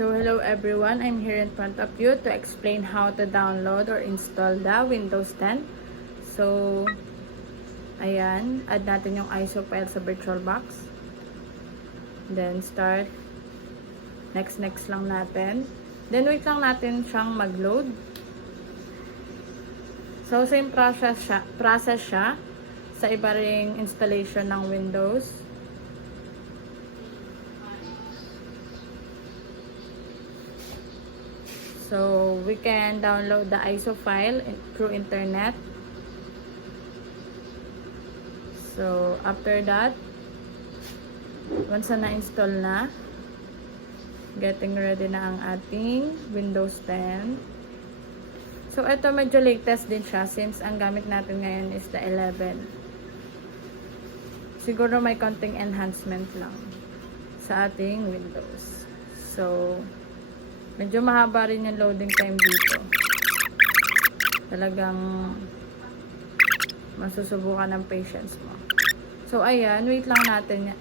So hello everyone, I'm here in front of you to explain how to download or install the Windows 10. So ayan, add natin yung ISO file sa VirtualBox. Then start. Next lang natin. Then wait lang natin siyang mag-load. So same process siya sa iba ring installation ng Windows. So, we can download the ISO file through internet. So, after that, once na na-install na, getting ready na ang ating Windows 10. So, ito medyo latest din siya since ang gamit natin ngayon is the 11. Siguro may konting enhancement lang sa ating Windows. So, medyo mahaba rin yung loading time dito. Talagang masusubukan ng patience mo. So, ayan. Wait lang natin.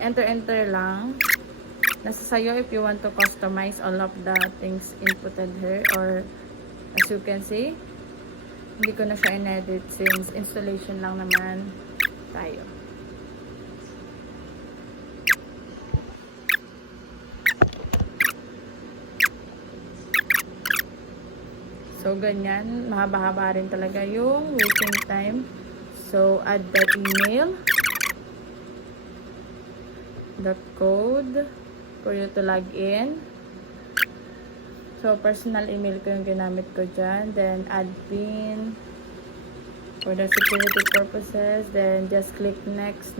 Enter lang. Nasa sayo if you want to customize all of the things inputted here. Or, as you can see, hindi ko na siya in-edit since installation lang naman tayo. So, ganyan. Mahaba-haba rin talaga yung waiting time. So, add the email, the code for you to log in. So, personal email ko yung ginamit ko dyan. Then, add PIN for the security purposes. Then, just click next.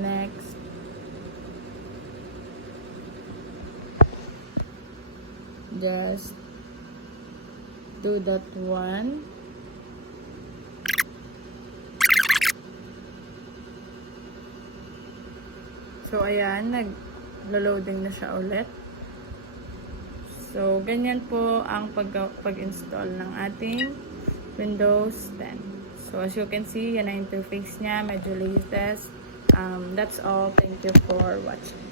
Just do that one. So, ayan, nag-loading na siya ulit. So, ganyan po ang pag-install ng ating Windows 10. So, as you can see, yan ang interface niya, medyo latest. That's all. Thank you for watching.